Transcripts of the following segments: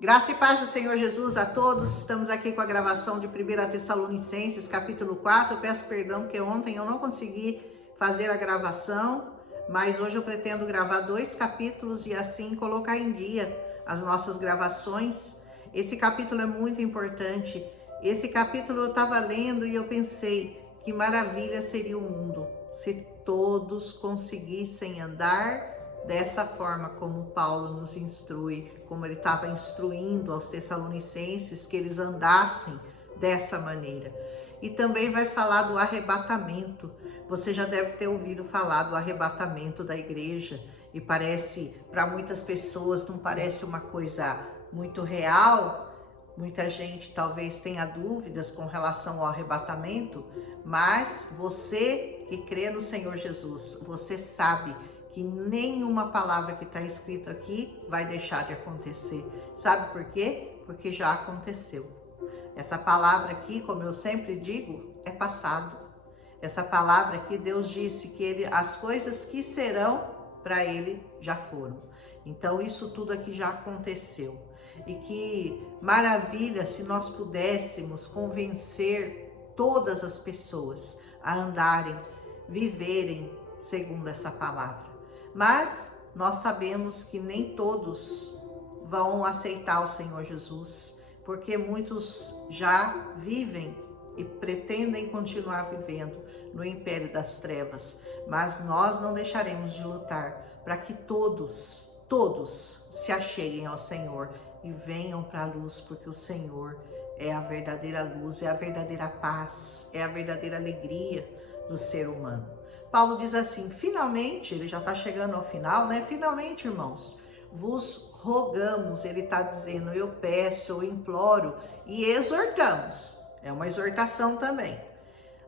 Graça e paz do Senhor Jesus a todos. Estamos aqui com a gravação de 1 Tessalonicenses, capítulo 4. Eu peço perdão porque ontem eu não consegui fazer a gravação, mas hoje eu pretendo gravar 2 capítulos e assim colocar em dia as nossas gravações. Esse capítulo é muito importante. Esse capítulo eu estava lendo e eu pensei que maravilha seria o mundo se todos conseguissem andar dessa forma como Paulo nos instrui, como ele estava instruindo aos Tessalonicenses, que eles andassem dessa maneira. E também vai falar do arrebatamento. Você já deve ter ouvido falar do arrebatamento da igreja, e parece, para muitas pessoas, não parece uma coisa muito real. Muita gente talvez tenha dúvidas com relação ao arrebatamento, mas você que crê no Senhor Jesus, você sabe que nenhuma palavra que está escrita aqui vai deixar de acontecer. Sabe por quê? Porque já aconteceu. Essa palavra aqui, como eu sempre digo, é passado. Essa palavra aqui, Deus disse que as coisas que serão para ele já foram. Então isso tudo aqui já aconteceu. E que maravilha se nós pudéssemos convencer todas as pessoas a andarem, viverem segundo essa palavra. Mas nós sabemos que nem todos vão aceitar o Senhor Jesus, porque muitos já vivem e pretendem continuar vivendo no império das trevas. Mas nós não deixaremos de lutar para que todos se acheguem ao Senhor e venham para a luz, porque o Senhor é a verdadeira luz, é a verdadeira paz, é a verdadeira alegria do ser humano. Paulo diz assim, finalmente, ele já está chegando ao final, né? Finalmente, irmãos, vos rogamos, ele está dizendo, eu peço, eu imploro e exortamos, é uma exortação também,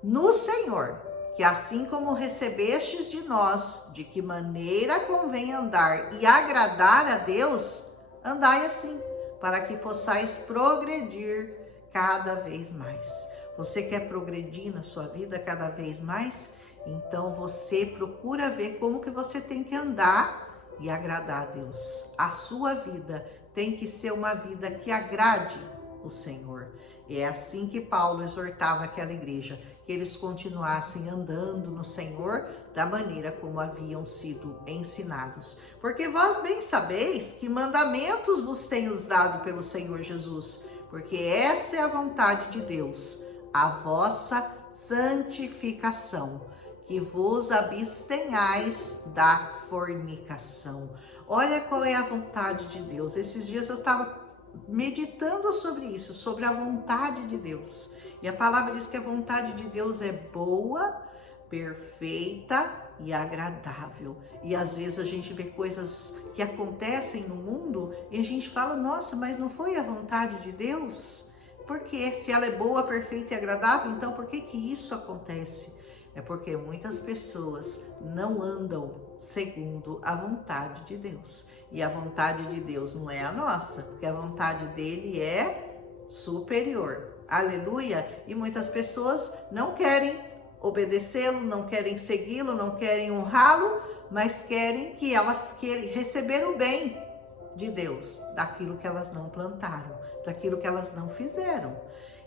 no Senhor, que assim como recebestes de nós, de que maneira convém andar e agradar a Deus, andai assim, para que possais progredir cada vez mais. Você quer progredir na sua vida cada vez mais? Então você procura ver como que você tem que andar e agradar a Deus. A sua vida tem que ser uma vida que agrade o Senhor. É assim que Paulo exortava aquela igreja, que eles continuassem andando no Senhor da maneira como haviam sido ensinados. Porque vós bem sabeis que mandamentos vos tenho dado pelo Senhor Jesus, porque essa é a vontade de Deus, a vossa santificação, que vos abstenhais da fornicação. Olha qual é a vontade de Deus. Esses dias eu estava meditando sobre isso, sobre a vontade de Deus. E a palavra diz que a vontade de Deus é boa, perfeita e agradável. E às vezes a gente vê coisas que acontecem no mundo e a gente fala, nossa, mas não foi a vontade de Deus? Porque se ela é boa, perfeita e agradável, então por que isso acontece? É porque muitas pessoas não andam segundo a vontade de Deus. E a vontade de Deus não é a nossa, porque a vontade dele é superior. Aleluia! E muitas pessoas não querem obedecê-lo, não querem segui-lo, não querem honrá-lo, mas querem receber o bem de Deus, daquilo que elas não plantaram, daquilo que elas não fizeram.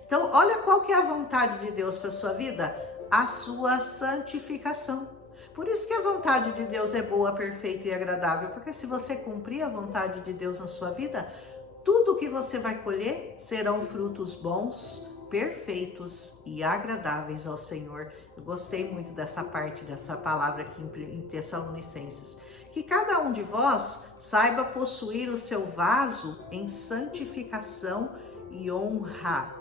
Então, olha qual que é a vontade de Deus para a sua vida, a sua santificação. Por isso que a vontade de Deus é boa, perfeita e agradável, porque se você cumprir a vontade de Deus na sua vida, tudo que você vai colher serão frutos bons, perfeitos e agradáveis ao Senhor. Eu gostei muito dessa parte, dessa palavra aqui em Tessalonicenses. Que cada um de vós saiba possuir o seu vaso em santificação e honra.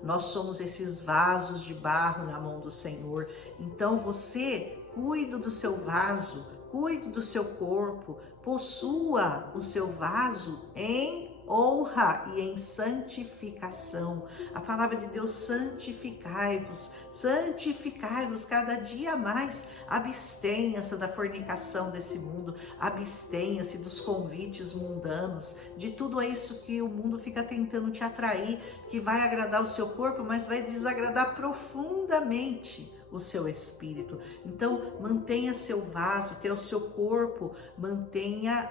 Nós somos esses vasos de barro na mão do Senhor. Então você cuide do seu vaso, cuide do seu corpo, possua o seu vaso em honra e em santificação. A palavra de Deus, santificai-vos cada dia mais. Abstenha-se da fornicação desse mundo, abstenha-se dos convites mundanos, de tudo isso que o mundo fica tentando te atrair, que vai agradar o seu corpo, mas vai desagradar profundamente o seu espírito. Então, mantenha seu vaso, que é o seu corpo, mantenha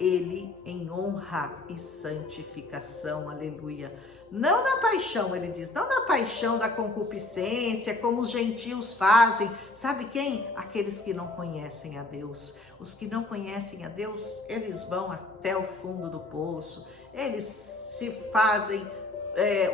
ele em honra e santificação, aleluia. Não na paixão, ele diz, não na paixão da concupiscência, como os gentios fazem. Sabe quem? Aqueles que não conhecem a Deus. Os que não conhecem a Deus, eles vão até o fundo do poço, eles se fazem,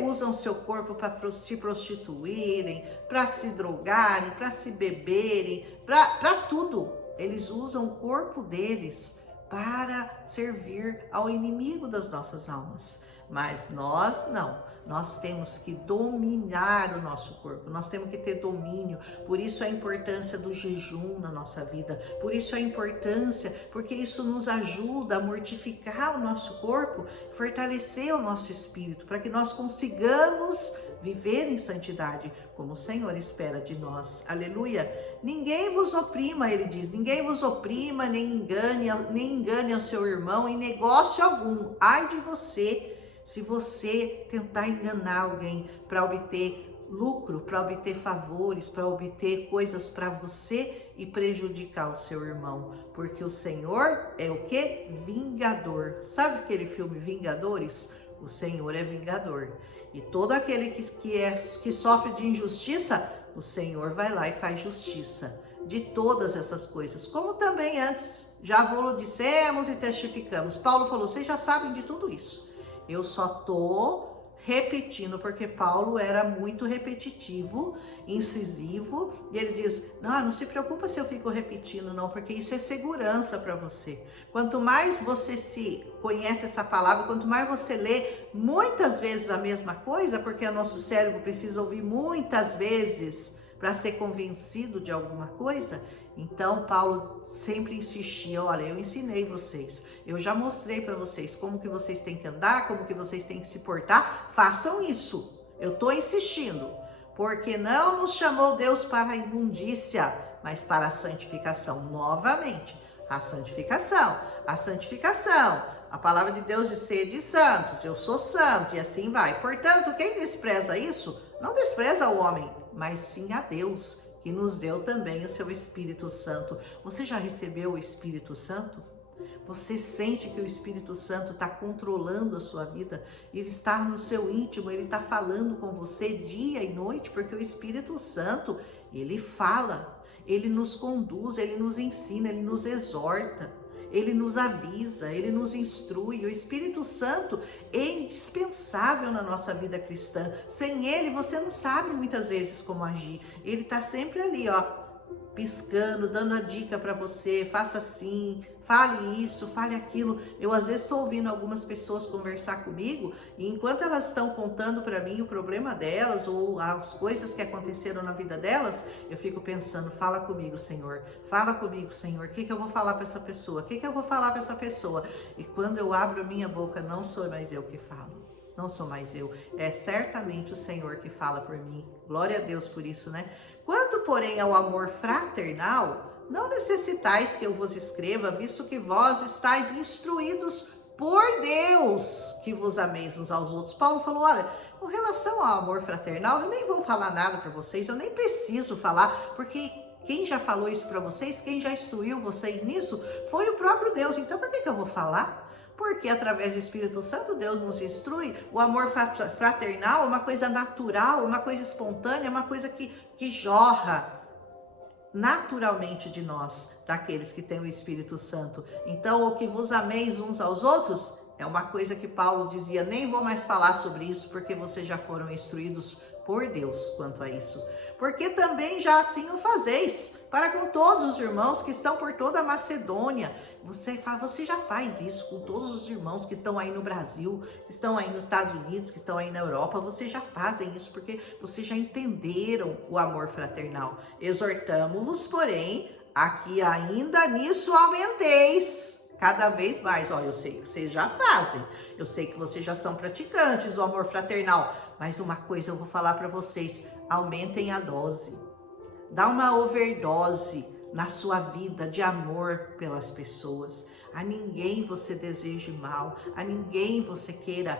usam seu corpo para se prostituírem, para se drogarem, para se beberem, para tudo. Eles usam o corpo deles para servir ao inimigo das nossas almas. Mas nós não, nós temos que dominar o nosso corpo, nós temos que ter domínio. Por isso a importância do jejum na nossa vida, por isso a importância, porque isso nos ajuda a mortificar o nosso corpo, fortalecer o nosso espírito, para que nós consigamos viver em santidade, como o Senhor espera de nós, aleluia. Ninguém vos oprima, ele diz, ninguém vos oprima, nem engane ao seu irmão em negócio algum. Ai de você, se você tentar enganar alguém para obter lucro, para obter favores, para obter coisas para você e prejudicar o seu irmão, porque o Senhor é o que? Vingador. Sabe aquele filme Vingadores? O Senhor é vingador. E todo aquele que sofre de injustiça, o Senhor vai lá e faz justiça de todas essas coisas. Como também antes já vos dissemos e testificamos. Paulo falou, vocês já sabem de tudo isso. Eu só tô repetindo, porque Paulo era muito repetitivo, incisivo, e ele diz, não se preocupa se eu fico repetindo não, porque isso é segurança para você. Quanto mais você se conhece essa palavra, quanto mais você lê muitas vezes a mesma coisa, porque o nosso cérebro precisa ouvir muitas vezes para ser convencido de alguma coisa. Então Paulo sempre insistia, olha, eu ensinei vocês, eu já mostrei para vocês como que vocês têm que andar, como que vocês têm que se portar, façam isso, eu estou insistindo, porque não nos chamou Deus para a imundícia, mas para a santificação. Novamente, a santificação, a palavra de Deus diz, sede santos, eu sou santo, e assim vai. Portanto, quem despreza isso, não despreza o homem, mas sim a Deus, que nos deu também o seu Espírito Santo. Você já recebeu o Espírito Santo? Você sente que o Espírito Santo está controlando a sua vida? Ele está no seu íntimo, ele está falando com você dia e noite, porque o Espírito Santo, ele fala, ele nos conduz, ele nos ensina, ele nos exorta, ele nos avisa, ele nos instrui. O Espírito Santo é indispensável na nossa vida cristã. Sem ele, você não sabe muitas vezes como agir. Ele está sempre ali, ó, piscando, dando a dica para você, faça assim, fale isso, fale aquilo. Eu às vezes estou ouvindo algumas pessoas conversar comigo e enquanto elas estão contando para mim o problema delas ou as coisas que aconteceram na vida delas, eu fico pensando, fala comigo, Senhor, o que eu vou falar para essa pessoa, E quando eu abro a minha boca, não sou mais eu que falo. Não sou mais eu, é certamente o Senhor que fala por mim. Glória a Deus por isso, né? Quanto, porém, ao amor fraternal, não necessitais que eu vos escreva, visto que vós estáis instruídos por Deus, que vos ameis uns aos outros. Paulo falou, olha, com relação ao amor fraternal, eu nem vou falar nada para vocês, eu nem preciso falar, porque quem já falou isso para vocês, quem já instruiu vocês nisso, foi o próprio Deus. Então, por que eu vou falar? Porque através do Espírito Santo, Deus nos instrui. O amor fraternal é uma coisa natural, uma coisa espontânea, uma coisa que jorra naturalmente de nós, daqueles que têm o Espírito Santo. Então, o que vos ameis uns aos outros é uma coisa que Paulo dizia, nem vou mais falar sobre isso, porque vocês já foram instruídos por Deus quanto a isso. Porque também já assim o fazeis, para com todos os irmãos que estão por toda a Macedônia. Você já faz isso com todos os irmãos que estão aí no Brasil, que estão aí nos Estados Unidos, que estão aí na Europa. Vocês já fazem isso porque vocês já entenderam o amor fraternal. Exortamo-vos, porém, a que ainda nisso aumenteis cada vez mais. Olha, eu sei que vocês já fazem, eu sei que vocês já são praticantes do amor fraternal, mas uma coisa eu vou falar para vocês, aumentem a dose, dá uma overdose na sua vida de amor pelas pessoas. A ninguém você deseje mal, a ninguém você queira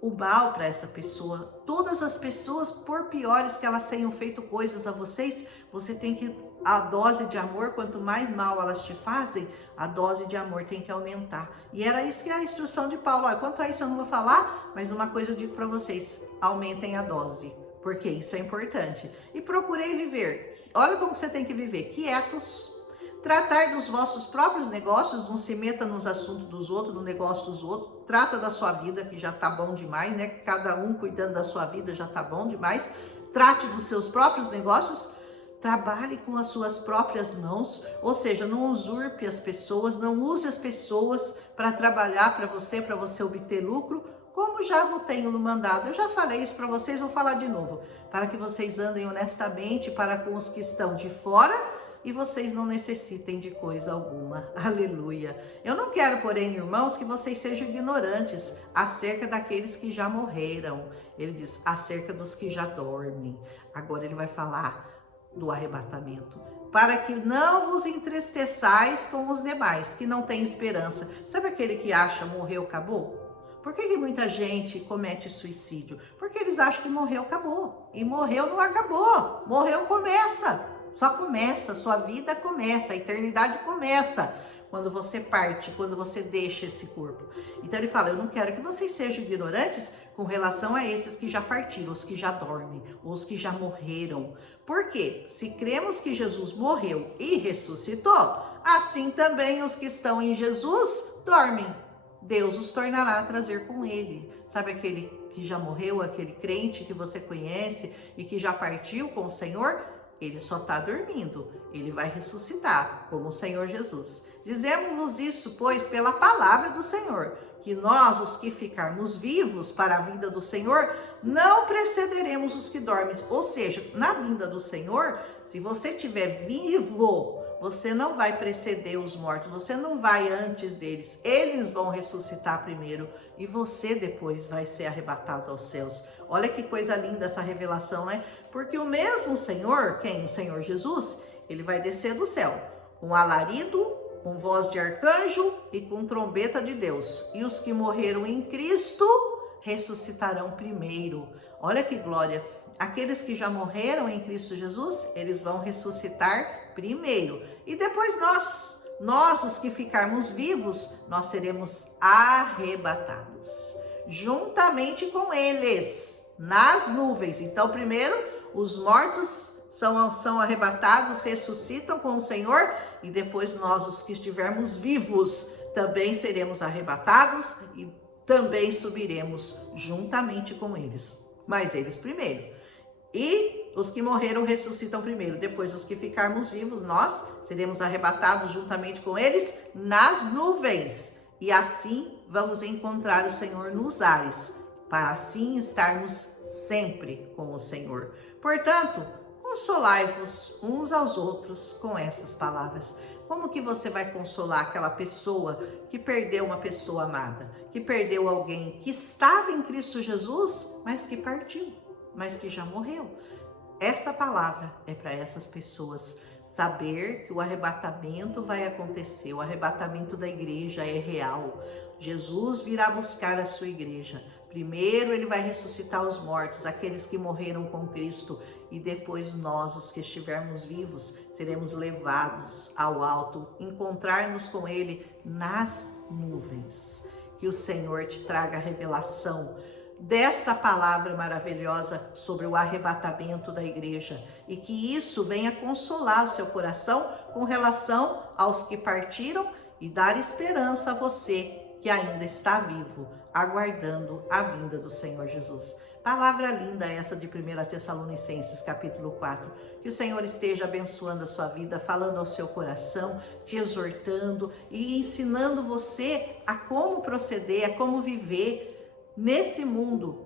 o mal para essa pessoa. Todas as pessoas, por piores que elas tenham feito coisas a vocês, você tem que, a dose de amor, quanto mais mal elas te fazem, A dose de amor tem que aumentar. E era isso que é a instrução de Paulo. Olha, quanto a isso eu não vou falar, mas uma coisa eu digo para vocês: aumentem a dose, porque isso é importante. E procurei viver. Olha como você tem que viver: quietos, tratar dos vossos próprios negócios, não se meta nos assuntos dos outros, no negócio dos outros. Trata da sua vida, que já tá bom demais, né? Cada um cuidando da sua vida já tá bom demais. Trate dos seus próprios negócios. Trabalhe com as suas próprias mãos, ou seja, não usurpe as pessoas, não use as pessoas para trabalhar para você obter lucro, como já vos tenho no mandado. Eu já falei isso para vocês, vou falar de novo, para que vocês andem honestamente para com os que estão de fora e vocês não necessitem de coisa alguma. Aleluia. Eu não quero, porém, irmãos, que vocês sejam ignorantes acerca daqueles que já morreram. Ele diz, acerca dos que já dormem. Agora ele vai falar do arrebatamento, para que não vos entristeçais com os demais, que não têm esperança. Sabe aquele que acha morreu, acabou? Por que muita gente comete suicídio? Porque eles acham que morreu, acabou. E morreu não acabou. Morreu, começa. Só começa, sua vida começa, a eternidade começa quando você parte, quando você deixa esse corpo. Então ele fala, eu não quero que vocês sejam ignorantes com relação a esses que já partiram, os que já dormem, os que já morreram. Porque se cremos que Jesus morreu e ressuscitou, assim também os que estão em Jesus dormem. Deus os tornará a trazer com ele. Sabe aquele que já morreu, aquele crente que você conhece e que já partiu com o Senhor? Ele só está dormindo, ele vai ressuscitar, como o Senhor Jesus. Dizemos-vos isso, pois, pela palavra do Senhor, que nós, os que ficarmos vivos para a vinda do Senhor, não precederemos os que dormem. Ou seja, na vinda do Senhor, se você estiver vivo, você não vai preceder os mortos, você não vai antes deles. Eles vão ressuscitar primeiro e você depois vai ser arrebatado aos céus. Olha que coisa linda essa revelação, né? Porque o mesmo Senhor, quem? O Senhor Jesus, ele vai descer do céu com alarido, com voz de arcanjo e com trombeta de Deus. E os que morreram em Cristo ressuscitarão primeiro. Olha que glória! Aqueles que já morreram em Cristo Jesus, eles vão ressuscitar primeiro. E depois nós os que ficarmos vivos, nós seremos arrebatados juntamente com eles nas nuvens. Então, primeiro, os mortos são arrebatados, ressuscitam com o Senhor, e depois nós, os que estivermos vivos, também seremos arrebatados e também subiremos juntamente com eles. Mas eles primeiro. E os que morreram ressuscitam primeiro. Depois, os que ficarmos vivos, nós seremos arrebatados juntamente com eles nas nuvens. E assim vamos encontrar o Senhor nos ares, para assim estarmos sempre com o Senhor. Portanto, consolai-vos uns aos outros com essas palavras. Como que você vai consolar aquela pessoa que perdeu uma pessoa amada, que perdeu alguém que estava em Cristo Jesus, mas que partiu, mas que já morreu? Essa palavra é para essas pessoas saber que o arrebatamento vai acontecer, o arrebatamento da igreja é real. Jesus virá buscar a sua igreja. Primeiro ele vai ressuscitar os mortos, aqueles que morreram com Cristo, e depois nós, os que estivermos vivos, seremos levados ao alto, encontrar-nos com ele nas nuvens. Que o Senhor te traga a revelação dessa palavra maravilhosa sobre o arrebatamento da igreja, e que isso venha consolar o seu coração com relação aos que partiram e dar esperança a você que ainda está vivo, aguardando a vinda do Senhor Jesus. Palavra linda essa de 1 Tessalonicenses, capítulo 4. Que o Senhor esteja abençoando a sua vida, falando ao seu coração, te exortando e ensinando você a como proceder, a como viver nesse mundo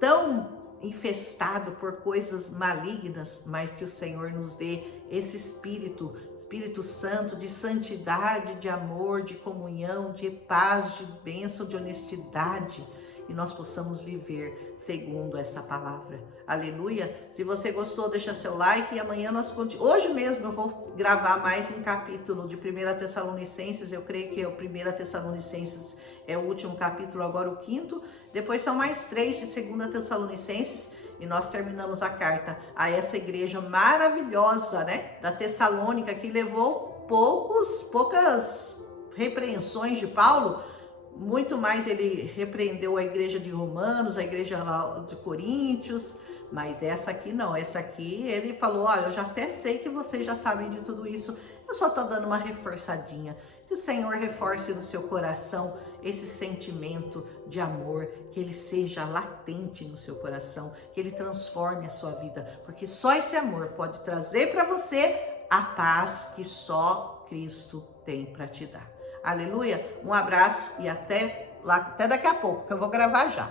tão infestado por coisas malignas, mas que o Senhor nos dê esse Espírito Santo de santidade, de amor, de comunhão, de paz, de bênção, de honestidade, e nós possamos viver segundo essa palavra. Aleluia! Se você gostou, deixa seu like, e amanhã nós continuamos. Hoje mesmo eu vou gravar mais um capítulo de 1 Tessalonicenses. Eu creio que o 1 Tessalonicenses é o último capítulo, agora o 5º. Depois são mais 3 de 2 Tessalonicenses. E nós terminamos a carta a essa igreja maravilhosa, né? Da Tessalônica, que levou poucas repreensões de Paulo, muito mais ele repreendeu a igreja de Romanos, a igreja de Coríntios, mas essa aqui não, essa aqui ele falou, olha, eu já até sei que vocês já sabem de tudo isso, eu só tô dando uma reforçadinha. Que o Senhor reforce no seu coração esse sentimento de amor, que ele seja latente no seu coração, que ele transforme a sua vida, porque só esse amor pode trazer para você a paz que só Cristo tem para te dar. Aleluia, um abraço e até daqui a pouco, que eu vou gravar já.